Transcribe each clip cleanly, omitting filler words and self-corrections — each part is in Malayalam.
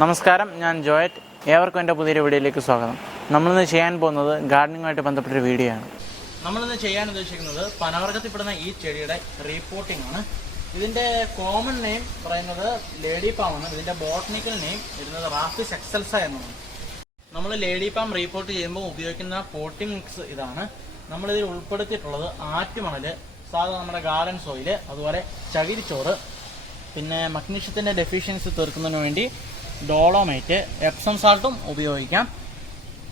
നമസ്കാരം, ഞാൻ ജോയറ്റ്. ഏവർക്കും എൻ്റെ പുതിയൊരു വീഡിയോയിലേക്ക് സ്വാഗതം. നമ്മളിന്ന് ചെയ്യാൻ പോകുന്നത് ഗാർഡനിങ്ങുമായിട്ട് ബന്ധപ്പെട്ടൊരു വീഡിയോ ആണ്. നമ്മളിന്ന് ചെയ്യാൻ ഉദ്ദേശിക്കുന്നത് പനവർഗത്തിൽപ്പെടുന്ന ഈ ചെടിയുടെ റീപോട്ടിംഗ് ആണ്. ഇതിൻ്റെ കോമൺ നെയിം പറയുന്നത് ലേഡി പാം ആണ്. ഇതിൻ്റെ ബോട്ടണിക്കൽ നെയിം വരുന്നത് റാഫിസ് എക്സെൽസ എന്നാണ്. നമ്മൾ ലേഡി പാം റീപോർട്ട് ചെയ്യുമ്പോൾ ഉപയോഗിക്കുന്ന പോട്ടിംഗ് മിക്സ് ഇതാണ്. നമ്മളിതിൽ ഉൾപ്പെടുത്തിയിട്ടുള്ളത് ആറ്റുമണൽ, സാധാരണ നമ്മുടെ ഗാർഡൻ സോയിൽ, അതുപോലെ ചകിരിച്ചോറ്, പിന്നെ മഗ്നീഷ്യത്തിൻ്റെ ഡെഫിഷ്യൻസി തീർക്കുന്നതിന് വേണ്ടി ഡോളോമൈറ്റ്, എപ്സം സാൾട്ടും ഉപയോഗിക്കാം.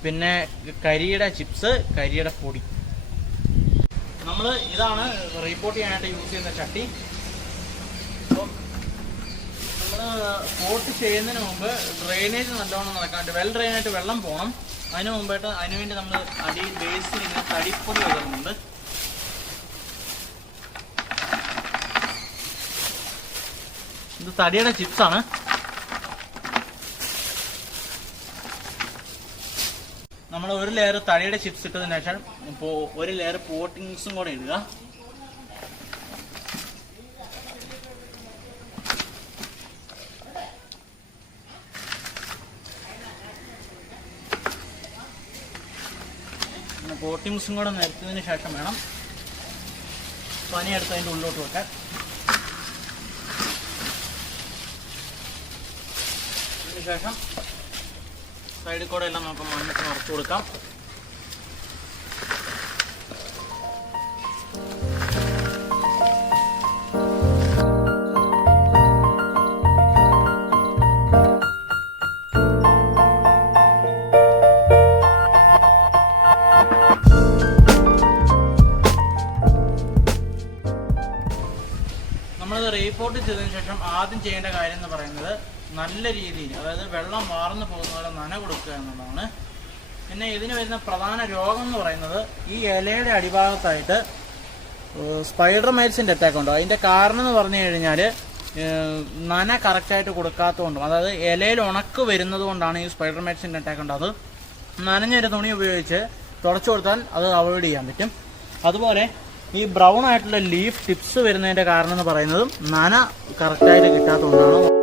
പിന്നെ കരിയുടെ ചിപ്സ്, കരിയുടെ പൊടി. നമ്മൾ ഇതാണ് റീപോർട്ട് ചെയ്യാനായിട്ട് യൂസ് ചെയ്യുന്ന ചട്ടി. അപ്പോൾ നമ്മൾ പോട്ട് ചെയ്യുന്നതിന് മുമ്പ് ഡ്രെയിനേജ് നല്ലോണം നടക്കാണ്ട് വെൽ ഡ്രെയിനായിട്ട് വെള്ളം പോകണം. അതിനുവേണ്ടി നമ്മൾ ബേസിൽ ഇങ്ങനെ തടിപ്പൊടി വരുന്നുണ്ട്. ഇത് തടിയുടെ ചിപ്സാണ്. നമ്മൾ ഒരു ലെയർ തടിയുടെ ചിപ്സ് ഇട്ടതിന് ശേഷം ഇപ്പോൾ ഒരു ലെയർ പോട്ടിങ്സും കൂടെ ഇടുക. പോട്ടിങ്സും കൂടെ നിരത്തിയതിന് ശേഷം വേണം പനിയെടുത്ത് അതിൻ്റെ ഉള്ളിലോട്ട് വെക്കാൻ. അതിനുശേഷം സൈഡിൽ കൂടെ എല്ലാം നമുക്ക് മണ്ണിട്ട് നിറച്ചു കൊടുക്കാം. നമ്മളിത് റീപോർട്ട് ചെയ്തതിനു ശേഷം ആദ്യം ചെയ്യേണ്ട കാര്യം എന്ന് പറയുന്നത് നല്ല രീതിയിൽ, അതായത് വെള്ളം വാർന്നു പോകുന്ന പോലെ നന കൊടുക്കുക എന്നുള്ളതാണ്. പിന്നെ ഇതിന് വരുന്ന പ്രധാന രോഗം എന്ന് പറയുന്നത് ഈ ഇലയുടെ അടിഭാഗത്തായിട്ട് സ്പൈഡർ മൈറ്റ്സിൻ്റെ അറ്റാക്ക് ഉണ്ട്. അതിൻ്റെ കാരണം എന്ന് പറഞ്ഞു കഴിഞ്ഞാൽ നന കറക്റ്റായിട്ട് കൊടുക്കാത്തതുകൊണ്ടും, അതായത് ഇലയിൽ ഉണക്ക് വരുന്നത് കൊണ്ടാണ് ഈ സ്പൈഡർ മൈറ്റ്സിൻ്റെ അറ്റാക്ക് ഉണ്ട്. അത് നനഞ്ഞൊരു തുണി ഉപയോഗിച്ച് തുടച്ചു കൊടുത്താൽ അത് അവോയ്ഡ് ചെയ്യാൻ പറ്റും. അതുപോലെ ഈ ബ്രൗൺ ആയിട്ടുള്ള ലീഫ് ടിപ്സ് വരുന്നതിൻ്റെ കാരണം എന്ന് പറയുന്നതും നന കറക്റ്റായിട്ട് കിട്ടാത്തതുകൊണ്ടാണ്.